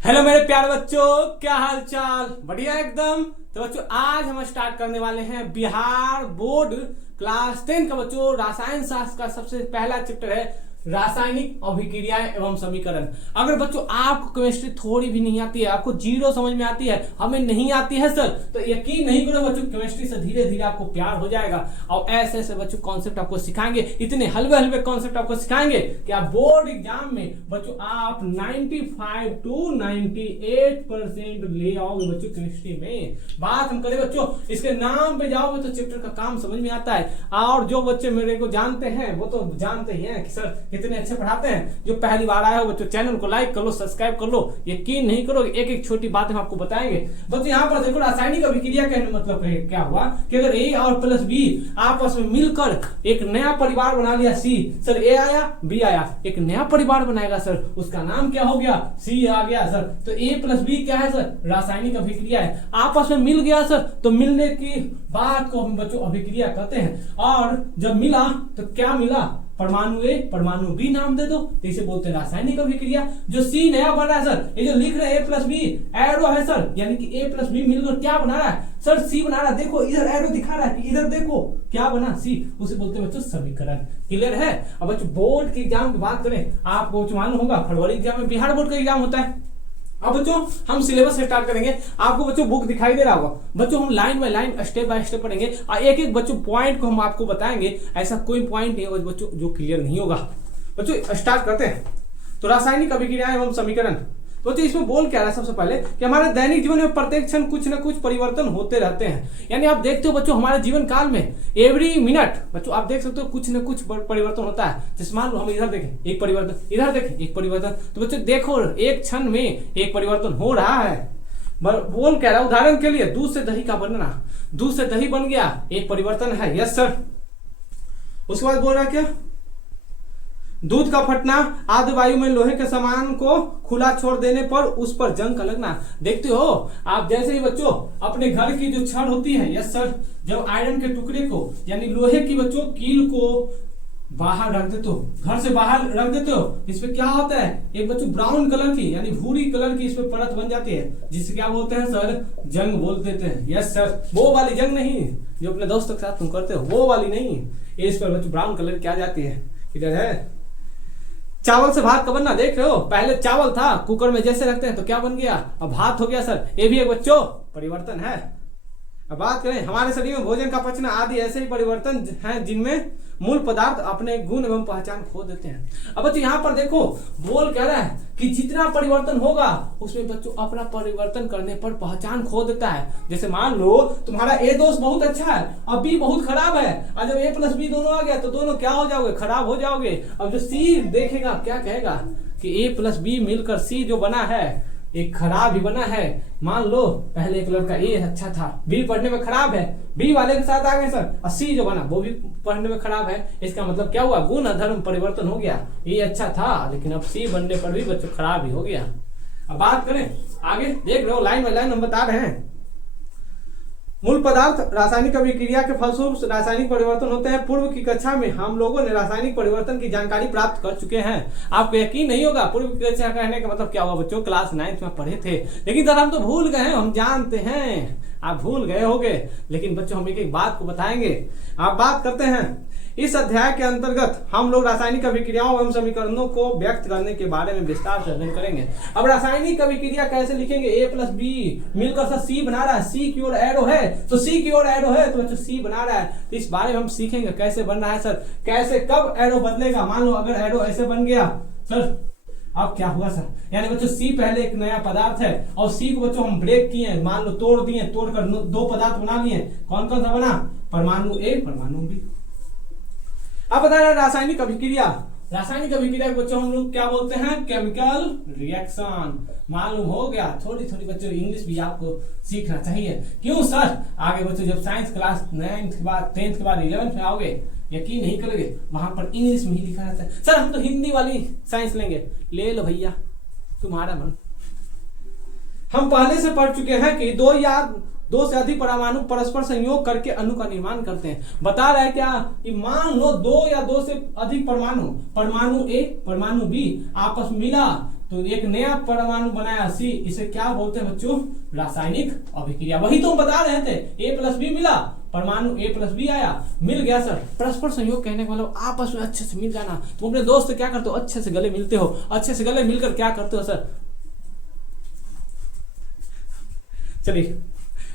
Hello मेरे प्यारे बच्चों, क्या हाल चाल? बढ़िया एकदम। तो बच्चों आज हम स्टार्ट करने वाले हैं बिहार बोर्ड क्लास 10 का बच्चों रसायन शास्त्र का सबसे पहला चैप्टर है रासायनिक अभिक्रियाएं एवं समीकरण। अगर बच्चों आपको केमिस्ट्री थोड़ी भी नहीं आती है, आपको जीरो समझ में आती है, हमें नहीं आती है सर, तो यकीन नहीं करो बच्चों, केमिस्ट्री से धीरे धीरे आपको प्यार हो जाएगा और ऐसे ऐसे बच्चों कॉन्सेप्ट आपको सिखाएंगे, इतने हलवे हलवे कॉन्सेप्ट आपको सिखाएंगे कि आप बोर्ड एग्जाम में बच्चों आप 95 to 98% ले आओगे बच्चों केमिस्ट्री में। बात हम करें बच्चों इसके नाम पे जाओगे तो चैप्टर का काम समझ में आता है। और जो बच्चे मेरे को जानते हैं वो तो जानते ही हैं कि सर कितने अच्छे पढ़ाते हैं। जो पहली बार आए हो बच्चों चैनल को लाइक कर लो, सब्सक्राइब कर लो। यकीन नहीं करोगे, एक एक छोटी बात हम आपको बताएंगे बच्चों। यहाँ पर देखो रासायनिक अभिक्रिया कहने मतलब क्या हुआ कि अगर ए और प्लस बी आपस में मिलकर एक नया परिवार बना लिया सी, सर ए आया बी आया, एक नया परिवार बनाएगा सर, उसका नाम क्या हो गया? सी आ गया सर। तो ए प्लस बी क्या है सर? रासायनिक अभिक्रिया है। आपस में मिल गया सर, तो मिलने की बात को हम बच्चों अभिक्रिया कहते हैं। और जब मिला तो क्या मिला? परमाणु ए परमाणु बी नाम दे दो, तो इसे बोलते हैं रासायनिक अभिक्रिया। जो सी नया बन रहा है सर, ये जो लिख रहे हैं ए प्लस बी एरो है सर, यानी कि ए प्लस बी मिलकर क्या बना रहा है सर? सी बना रहा है। देखो इधर एरो दिखा रहा है कि इधर देखो क्या बना सी, उसे बोलते हैं बच्चों समीकरण। क्लियर है? अब बच्चों बोर्ड के एग्जाम की बात करें, आपको मालूम होगा फरवरी एग्जाम में बिहार बोर्ड का एग्जाम होता है। अब बच्चों हम सिलेबस से स्टार्ट करेंगे। आपको बच्चों बुक दिखाई दे रहा होगा, बच्चों हम line by line step by step पढ़ेंगे और एक एक बच्चों पॉइंट को हम आपको बताएंगे। ऐसा कोई पॉइंट नहीं होगा बच्चों जो क्लियर नहीं होगा। बच्चों स्टार्ट करते हैं। तो रासायनिक अभिक्रियाएं एवं समीकरण, तो इसमें बोल क्या रहा है सबसे पहले कि हमारे दैनिक जीवन में प्रत्येक क्षण कुछ न कुछ परिवर्तन होते रहते हैं। यानी आप देखते हो बच्चों हमारे जीवन काल में एवरी मिनट बच्चों आप देख सकते हो कुछ न कुछ परिवर्तन होता है। जैसे मान लो हम इधर देखें एक परिवर्तन, इधर देखें एक परिवर्तन, तो बच्चों देखो एक क्षण में एक परिवर्तन हो रहा है। बोल क्या रहा है? उदाहरण के लिए दूध से दही का बनना, दूध से दही बन गया, एक परिवर्तन है। Yes sir. उसके बाद बोल रहा है क्या? दूध का फटना, आद्र वायु में लोहे के सामान को खुला छोड़ देने पर उस पर जंग का लगना। देखते हो आप जैसे ही बच्चों अपने घर की जो छड़ होती है, यस सर, जब आयरन के टुकड़े को यानी लोहे की बच्चों कील को बाहर रख देते हो, घर से बाहर रख देते हो, इस पे क्या होता है? एक बच्चों ब्राउन कलर की यानी भूरी कलर की इस पे परत बन जाती है, जिसे क्या बोलते हैं सर? जंग बोल देते हैं। Yes sir. वो वाली जंग नहीं जो अपने दोस्तों के साथ तुम करते हो, वो वाली नहीं। इस पर बच्चों ब्राउन कलर की आ जाती है। इधर है चावल से भात का बनना, देख रहे हो पहले चावल था कुकर में जैसे रखते हैं तो क्या बन गया? अब भात हो गया सर। ये भी एक बच्चों परिवर्तन है। अब बात करें हमारे शरीर में भोजन का पचना आदि ऐसे ही परिवर्तन हैं जिनमें मूल पदार्थ अपने गुण एवं पहचान खो देते हैं। अब बच्चों यहाँ पर देखो बोल कह रहा है कि जितना परिवर्तन होगा उसमें बच्चों अपना परिवर्तन करने पर पहचान खो देता है। जैसे मान लो तुम्हारा ए दोस्त बहुत अच्छा है और बी बहुत खराब है, और जब ए प्लस बी दोनों आ गया तो दोनों क्या हो जाओगे? खराब हो जाओगे। अब जो सी देखेगा क्या कहेगा कि ए प्लस बी मिलकर सी जो बना है एक खराब ही बना है। मान लो पहले एक लड़का ए अच्छा था, बी पढ़ने में खराब है, बी वाले के साथ आ गए सर, और सी जो बना वो भी पढ़ने में खराब है। इसका मतलब क्या हुआ? गुण अधर्म परिवर्तन हो गया। ये अच्छा था लेकिन अब सी बनने पर भी बच्चों खराब ही हो गया। अब बात करें आगे, देख रहे हो लाइन बाय लाइन हम बता रहे हैं। मूल पदार्थ रासायनिक अभिक्रिया के फलस्वरूप रासायनिक परिवर्तन होते हैं। पूर्व की कक्षा में हम लोगों ने रासायनिक परिवर्तन की जानकारी प्राप्त कर चुके हैं। आपको यकीन नहीं होगा, पूर्व की कक्षा कहने का मतलब क्या हुआ बच्चों? क्लास 9th में पढ़े थे, लेकिन सर हम तो भूल गए हैं। हम जानते हैं आप भूल गए होंगे, लेकिन बच्चों हम एक एक बात को बताएंगे। आप बात करते हैं इस अध्याय के अंतर्गत हम लोग रासायनिक अभिक्रियाओं एवं समीकरणों को व्यक्त करने के बारे में विस्तार से अध्ययन करेंगे। अब रासायनिक अभिक्रिया कैसे लिखेंगे? ए प्लस बी मिलकर सर सी बना रहा है, सी की ओर एरो है तो सी की ओर एरो है तो बच्चों सी बना रहा है। तो इस बारे में हम सीखेंगे कैसे बन रहा है सर, कैसे कब एरो बदलेगा। मान लो अगर एरो ऐसे बन गया सर, अब क्या हुआ सर? यानी बच्चों सी पहले एक नया पदार्थ है और सी को बच्चों हम ब्रेक किए, मान लो तोड़ दिए, तोड़कर दो पदार्थ बना लिए। कौन कौन सा बना? परमाणु ए परमाणु बी। अब बता रहे रासायनिक अभिक्रिया। रासायनिक अभिक्रिया को बच्चों हम लोग क्या बोलते हैं? Chemical reaction. मालूम हो गया? थोड़ी थोड़ी बच्चों इंग्लिश भी आपको सीखना चाहिए। क्यों सर? आगे बच्चों जब साइंस क्लास 9th के बाद 10th के बाद 11th में आओगे, यकीन नहीं करोगे वहां पर इंग्लिश में ही लिखा रहता है। सर हम तो हिंदी वाली साइंस लेंगे। ले लो भैया तुम्हारा मन। हम पहले से पढ़ चुके हैं कि दो से अधिक परमाणु परस्पर संयोग करके अणु का निर्माण करते हैं। बता रहा है क्या कि मान लो दो या दो से अधिक परमाणु, परमाणु ए परमाणु बी आपस में मिला तो एक नया परमाणु बनाया C, इसे क्या बोलते हैं बच्चों? रासायनिक अभिक्रिया। वही तो हम बता रहे थे, A+B मिला, परमाणु A+B आया, मिल गया सर। परस्पर संयोग कहने का मतलब आपस में अच्छे से मिल जाना। तुम अपने दोस्त से क्या करते हो? अच्छे से गले मिलते हो, अच्छे से गले मिलकर क्या करते हो सर? चलिए,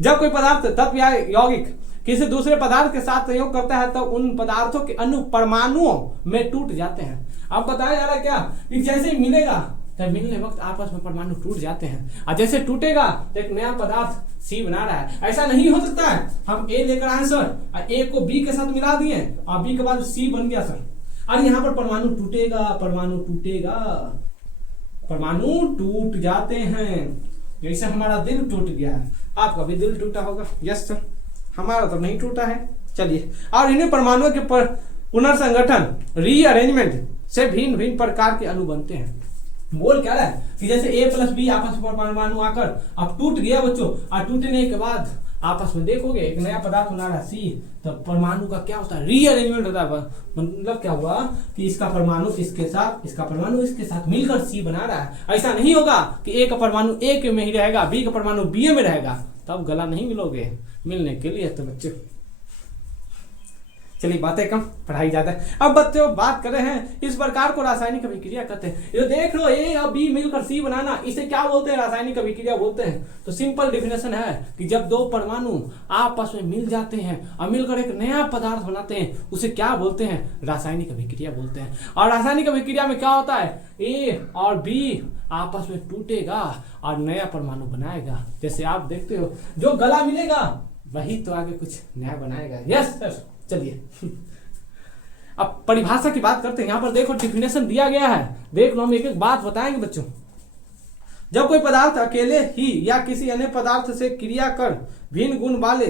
जब कोई पदार्थ तत्व या यौगिक किसी दूसरे पदार्थ के साथ संयोग करता है, तब उन पदार्थों के अणु परमाणुओं में टूट जाते हैं। अब बताया जा रहा है क्या कि जैसे ही मिलेगा तब मिलने वक्त आपस में परमाणु टूट जाते हैं, और जैसे टूटेगा तो एक नया पदार्थ C बना रहा है। ऐसा नहीं हो सकता है हम A लेकर आए सर, और A को B के साथ मिला दिए और B के बाद C बन गया सर, और यहाँ पर परमाणु टूटेगा, परमाणु टूटेगा, परमाणु टूट जाते हैं। जैसे हमारा दिल टूट गया है, आपका भी दिल टूटा होगा। यस सर, हमारा तो नहीं टूटा है। चलिए, और इन्हीं परमाणुओं के पुनर्संगठन, रीअरेंजमेंट से भिन्न भिन्न प्रकार के अणु बनते हैं। बोल क्या रहा है कि जैसे A+B आपस में परमाणु आकर अब टूट गया बच्चों, और टूटने के बाद आपस में देखोगे एक नया पदार्थ बना रहा है C, तो परमाणु का क्या होता है? रीअरेंजमेंट होता है। मतलब क्या हुआ कि इसका परमाणु इसके साथ, इसका परमाणु इसके साथ मिलकर C बना रहा है। ऐसा नहीं होगा कि A का परमाणु A में ही रहेगा, B का परमाणु B में रहेगा, तब गला नहीं मिलोगे। मिलने के लिए तो बच्चों, चलिए बातें कम, पढ़ाई ज्यादा। अब बच्चों बात कर रहे हैं, इस प्रकार को रासायनिक अभिक्रिया कहते हैं। ये देख लो, A और B मिलकर C बनाना, इसे क्या बोलते हैं? रासायनिक अभिक्रिया बोलते हैं। तो सिंपल डिफिनेशन है कि जब दो परमाणु आपस में मिल जाते हैं और मिलकर एक नया पदार्थ बनाते हैं, उसे क्या बोलते हैं? रासायनिक अभिक्रिया बोलते हैं। और रासायनिक अभिक्रिया में क्या होता है? A और B आपस में टूटेगा और नया परमाणु बनाएगा। जैसे आप देखते हो, जो गला मिलेगा वही तो आगे कुछ नया बनाएगा। Yes sir. चलिए अब परिभाषा की बात करते हैं। यहां पर देखो डिफिनेशन दिया गया है, देख लो, हम एक एक बात बताएंगे बच्चों। जब कोई पदार्थ अकेले ही या किसी अन्य पदार्थ से क्रिया कर भिन्न गुण वाले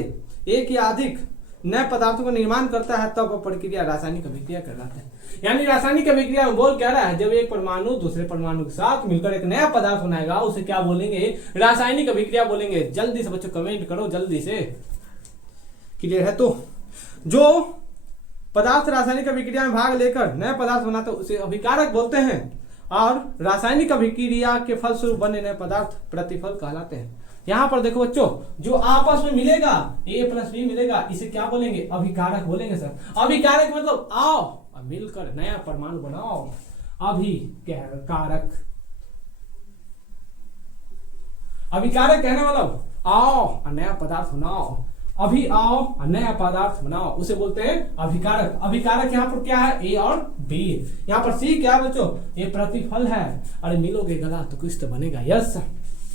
एक या अधिक नए पदार्थों का निर्माण करता है, तब वह प्रक्रिया रासायनिक अभिक्रिया कहलाता है। यानी रासायनिक अभिक्रिया में बोल क्या रहा है? जब एक परमाणु दूसरे परमाणु के साथ मिलकर एक नया पदार्थ बनाएगा, उसे क्या बोलेंगे? रासायनिक अभिक्रिया बोलेंगे। जल्दी से बच्चों कमेंट करो, जल्दी से। क्लियर है? तो जो पदार्थ रासायनिक अभिक्रिया में भाग लेकर नए पदार्थ बनाते हैं उसे अभिकारक बोलते हैं, और रासायनिक अभिक्रिया के फलस्वरूप बने नए पदार्थ प्रतिफल कहलाते हैं। यहां पर देखो बच्चों, जो आपस में मिलेगा A+B मिलेगा, इसे क्या बोलेंगे? अभिकारक बोलेंगे सर। अभिकारक मतलब आओ और मिलकर नया परमाणु बनाओ, अभिकारक। अभिकारक कहने मतलब आओ और नया पदार्थ बनाओ, अभी आओ और नया पदार्थ बनाओ, उसे बोलते हैं अभिकारक। अभिकारक यहाँ पर क्या है? A और B। यहाँ पर C क्या है बच्चों? ये प्रतिफल है। अरे मिलोगे गला तो कुछ तो बनेगा। Yes sir,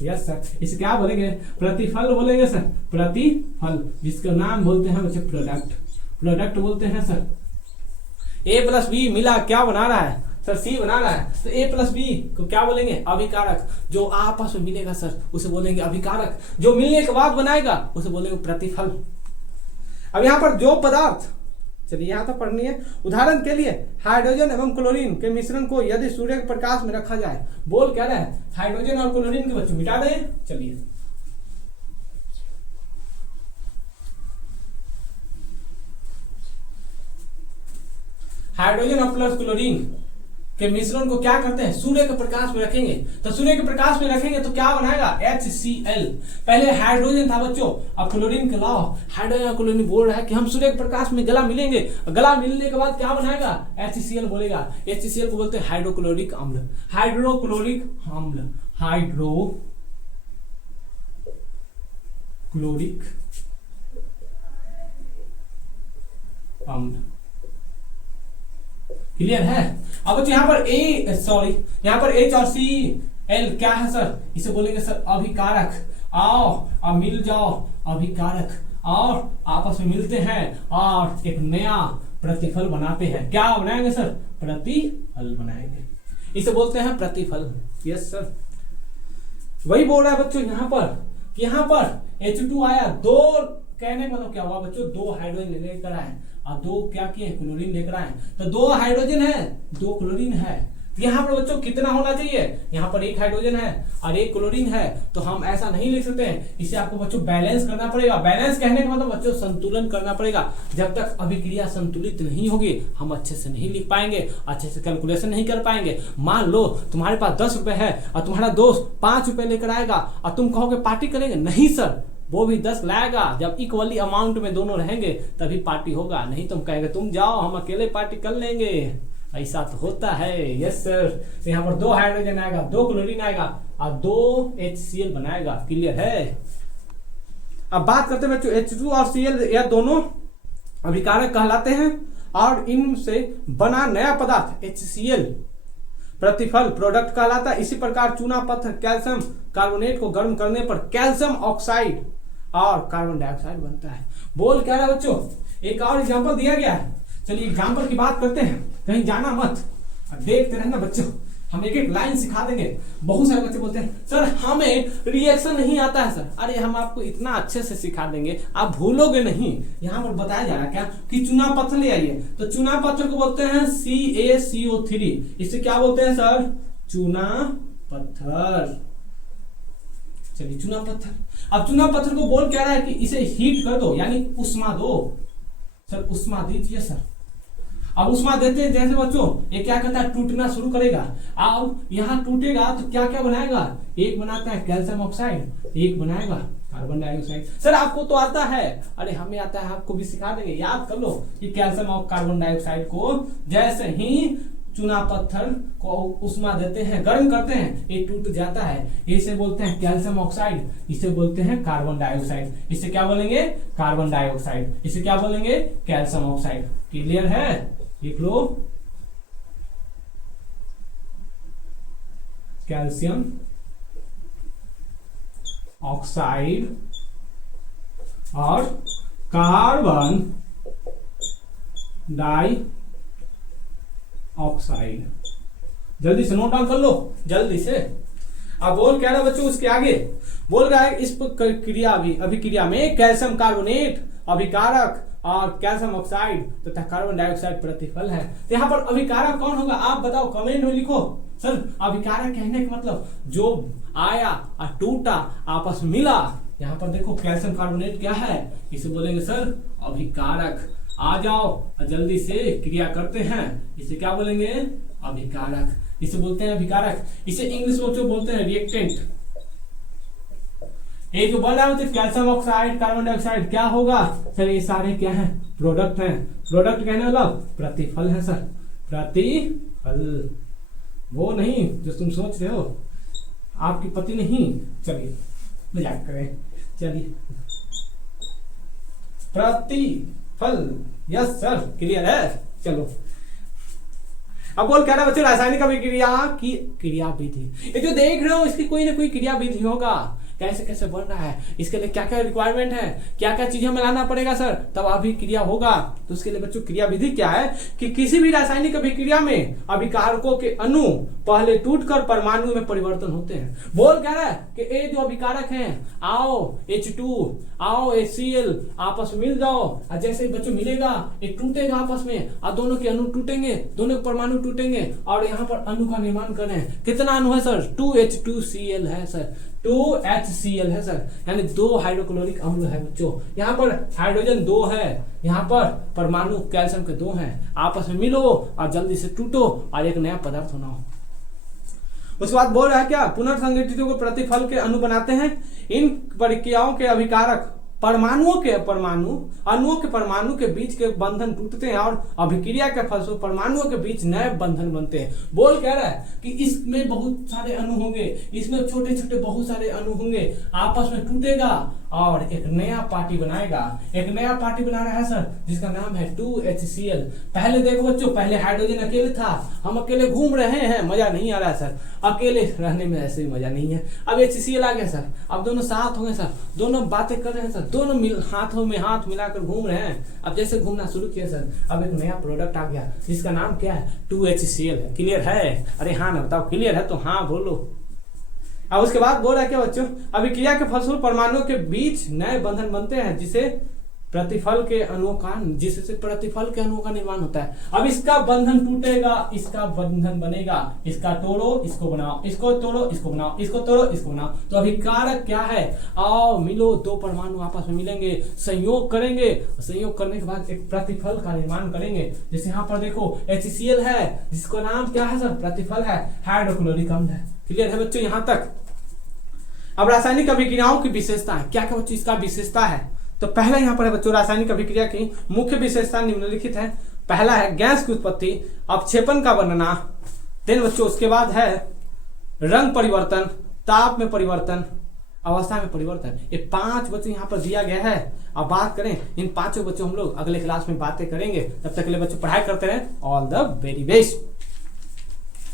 yes sir. इसे क्या बोलेंगे? प्रतिफल बोलेंगे सर, प्रतिफल, जिसका नाम बोलते हैं बच्चे प्रोडक्ट। प्रोडक्ट बोलते हैं सर। A+B मिला, क्या बना रहा है सर? C बना रहा है। तो A+B को क्या बोलेंगे? अभिकारक। जो आपस में मिलेगा सर उसे बोलेंगे अभिकारक, जो मिलने के बाद बनाएगा उसे बोलेंगे प्रतिफल। अब यहाँ पर जो पदार्थ, चलिए यहाँ तो पढ़नी है। उदाहरण के लिए हाइड्रोजन एवं क्लोरीन के मिश्रण को यदि सूर्य के प्रकाश में रखा जाए, बोल क्या रहा है? हाइड्रोजन और क्लोरीन के बच्चों मिटा दें। चलिए हाइड्रोजन और प्लस क्लोरीन के मिश्रण को क्या करते हैं? सूर्य के प्रकाश में रखेंगे। तो सूर्य के प्रकाश में रखेंगे तो क्या बनाएगा? HCl। पहले हाइड्रोजन था बच्चों, अब क्लोरीन के लाओ। हाइड्रोजन और क्लोरीन बोल रहा है कि हम सूर्य के प्रकाश में गला मिलेंगे, गला मिलने के बाद क्या बनाएगा? HCl बोलेगा। HCl को बोलते हैं हाइड्रोक्लोरिक अम्ल। हाइड्रोक्लोरिक अम्ल, हाइड्रोक्लोरिक अम्ल। क्लियर है? अब यहाँ पर यहाँ पर H और Cl क्या है सर? इसे बोलेंगे सर अभिकारक। आओ और मिल जाओ, अभिकारक, और आपस में मिलते हैं और एक नया प्रतिफल बनाते हैं। क्या बनाएंगे सर? प्रतिफल बनाएंगे, इसे बोलते हैं प्रतिफल। यस सर, वही बोल रहा है बच्चों यहाँ पर कि यहाँ पर H2 आया, दो कहने का मतलब क्या हुआ बच्चों? दो हाइड्रोजन लेकर आए और दो क्या किए? क्लोरीन लेकर आए। तो दो हाइड्रोजन है, दो क्लोरीन है, तो यहाँ पर बच्चों कितना होना चाहिए, यहाँ पर एक हाइड्रोजन है और एक क्लोरीन है, तो हम ऐसा नहीं लिख सकते हैं। इसे आपको बच्चों बैलेंस करना पड़ेगा। बैलेंस कहने का मतलब बच्चों संतुलन करना पड़ेगा। जब तक अभिक्रिया संतुलित नहीं होगी हम अच्छे से नहीं लिख पाएंगे, अच्छे से कैलकुलेशन नहीं कर पाएंगे। मान लो तुम्हारे पास 10 रुपए है और तुम्हारा दोस्त 5 रुपए लेकर आएगा और तुम कहोगे पार्टी करेंगे, नहीं सर वो भी 10 लाएगा। जब इक्वली अमाउंट में दोनों रहेंगे तभी पार्टी होगा, नहीं तुम कहेंगे तुम जाओ हम अकेले पार्टी कर लेंगे। ऐसा तो होता है। Yes sir. तो यहाँ पर 2 हाइड्रोजन आएगा, 2 क्लोरीन आएगा और 2 HCl बनाएगा। क्लियर है। अब बात करते हैं बच्चों H2 और Cl, यह दोनों अभिकारक कहलाते हैं और इनसे बना नया पदार्थ HCl प्रतिफल प्रोडक्ट कहलाता है। इसी प्रकार चूना पत्थर कैल्शियम कार्बोनेट को गर्म करने पर कैल्शियम ऑक्साइड और कार्बन डाइऑक्साइड बनता है। बोल क्या रहा है बच्चों, एक और एग्जांपल दिया गया है। चलिए एग्जांपल की बात करते हैं, कहीं जाना मत, देखते रहना बच्चों, हम एक एक लाइन सिखा देंगे। बहुत सारे बच्चे बोलते हैं सर हमें रिएक्शन नहीं आता है सर। अरे हम आपको इतना अच्छे से सिखा देंगे आप भूलोगे नहीं। यहाँ पर बताया जा रहा है क्या कि चूना पत्थर ले आइए, तो चूना पत्थर को बोलते हैं CaCO3। इसे क्या बोलते हैं सर, चूना पत्थर। चलिए चूना पत्थर। अब चूना पत्थर को बोल क्या रहा है कि इसे हीट कर दो, यानी उष्मा दो। सर उष्मा दीजिए सर। अब उष्मा देते हैं जैसे बच्चों ये क्या कहता है, टूटना शुरू करेगा। अब यहाँ टूटेगा तो क्या क्या बनाएगा, एक बनाता है कैल्शियम ऑक्साइड, एक बनाएगा कार्बन डाइऑक्साइड। सर आपको तो आता है, अरे हमें आता है, आपको भी सिखा देंगे। याद कर लो कि कैल्शियम और कार्बन डाइऑक्साइड को जैसे ही चूना पत्थर को उष्मा देते हैं, गर्म करते हैं, ये टूट जाता है। इसे बोलते हैं कैल्शियम ऑक्साइड, इसे बोलते हैं कार्बन डाइऑक्साइड। इसे क्या बोलेंगे, कार्बन डाइऑक्साइड। इसे क्या बोलेंगे, कैल्शियम ऑक्साइड। क्लियर है, लिख लो कैल्शियम ऑक्साइड और कार्बन डाई ऑक्साइड। जल्दी से नोट डाउन कर लो, जल्दी से। अब बोल क्या रहा बच्चों, उसके आगे बोल रहा है इस क्रिया अभिक्रिया में कैल्शियम कार्बोनेट अभिकारक और कैल्शियम ऑक्साइड तथा कार्बन डाइऑक्साइड प्रतिफल है। तो यहाँ पर अभिकारक कौन होगा आप बताओ, कमेंट में लिखो। सर अभिकारक कहने का मतलब जो आया और टूटा आपस में मिला। यहाँ पर देखो कैल्शियम कार्बोनेट क्या है, इसे बोलेंगे सर अभिकारक। आ जाओ और जल्दी से क्रिया करते हैं, इसे क्या बोलेंगे, अभिकारक। इसे बोलते हैं अभिकारक। इसे इंग्लिश में बोलते हैं रिएक्टेंट। ये जो बन रहा है कैल्शियम ऑक्साइड कार्बन डाइऑक्साइड क्या होगा सर, ये सारे क्या हैं, प्रोडक्ट हैं। प्रोडक्ट कहने वाला प्रतिफल है सर, प्रतिफल। वो नहीं जो तुम सोच रहे हो, आपकी पति नहीं। चलिए मजाक करें, चलिए प्रतिफल। यस सर, क्लियर है। चलो अब बोल कह रहा बच्चे रासायनिक अभिक्रिया की क्रिया विधि। ये जो देख रहे हो इसकी कोई ना कोई क्रिया विधि होगा, कैसे कैसे बन रहा है, इसके लिए क्या क्या रिक्वायरमेंट है, क्या क्या चीजें मिलाना पड़ेगा सर, तब अभिक्रिया होगा। तो उसके लिए बच्चों क्रिया विधि क्या है कि किसी भी रासायनिक अभिक्रिया में अभिकारकों के अणु पहले टूटकर परमाणु में परिवर्तन होते हैं। बोल कह रहा है कि ये जो अभिकारक हैं, आओ H2 आओ HCl आपस में मिल जाओ, और जैसे ही बच्चों मिलेगा ये टूटेगा आपस में और दोनों के अणु टूटेंगे, दोनों के परमाणु टूटेंगे और यहाँ पर अणु का निर्माण करें। कितना अणु है सर, 2H2Cl है सर, 2HCl है सर, यानी 2 हाइड्रोक्लोरिक अम्ल है बच्चों। यहाँ पर हाइड्रोजन 2 है, यहाँ पर परमाणु कैल्शियम के 2 हैं। आपस में मिलो और जल्दी से टूटो और एक नया पदार्थ होना हो। उसके बाद बोल रहा है क्या, पुनर्संगठितों को प्रतिफल के अणु बनाते हैं। इन प्रक्रियाओं के अभिकारक अणुओं के परमाणु के बीच के बंधन टूटते हैं और अभिक्रिया के फलस्वरूप परमाणुओं के बीच नए बंधन बनते हैं। बोल कह रहा है कि इसमें बहुत सारे अणु होंगे, इसमें छोटे छोटे बहुत सारे अणु होंगे, आपस में टूटेगा और एक नया पार्टी बनाएगा। एक नया पार्टी बना रहा है सर, जिसका नाम है 2HCl। पहले देखो बच्चों, पहले हाइड्रोजन अकेले था, हम अकेले घूम रहे हैं, मजा नहीं आ रहा है सर, अकेले रहने में ऐसे ही मजा नहीं है। अब HCl आ गया सर, अब दोनों साथ हो गए सर, दोनों बातें कर रहे हैं सर, दोनों हाथों में हाथ मिलाकर घूम रहे हैं। अब जैसे घूमना शुरू किया सर, अब एक नया प्रोडक्ट आ गया जिसका नाम क्या है, 2HCl है। क्लियर है? अरे हाँ ना बताओ, क्लियर है तो हाँ बोलो। अब उसके बाद बोल रहा है क्या बच्चों, अभिक्रिया के फलस्वरूप परमाणुओं के बीच नए बंधन बनते हैं जिसे प्रतिफल के अणुओं का, जिससे प्रतिफल के अणुओं का निर्माण होता है। अब इसका बंधन टूटेगा, इसका बंधन बनेगा, इसका तोड़ो इसको बनाओ, इसको तोड़ो इसको बनाओ, इसको तोड़ो इसको बनाओ। तो अभी कारक क्या है, आओ मिलो, दो परमाणु आपस में मिलेंगे, संयोग करेंगे, संयोग करने के बाद एक प्रतिफल का निर्माण करेंगे। जैसे यहाँ पर देखो HCl है, जिसका नाम क्या है सर, प्रतिफल है, हाइड्रोक्लोरिक अम्ल है। क्लियर है बच्चों यहाँ तक। अब रासायनिक अभिक्रियाओं की विशेषता है, क्या क्या बच्चों इसका विशेषता है। तो पहला यहाँ पर है बच्चों रासायनिक अभिक्रिया की मुख्य विशेषता निम्नलिखित है। पहला है गैस की उत्पत्ति, अवक्षेपण का वर्णना, देन बच्चों उसके बाद है रंग परिवर्तन, ताप में परिवर्तन, अवस्था में परिवर्तन। ये 5 बच्चों यहाँ पर दिया गया है। अब बात करें इन 5 बच्चों हम लोग अगले क्लास में बातें करेंगे। तब तक के लिए बच्चों पढ़ाई करते रहें। All the very best.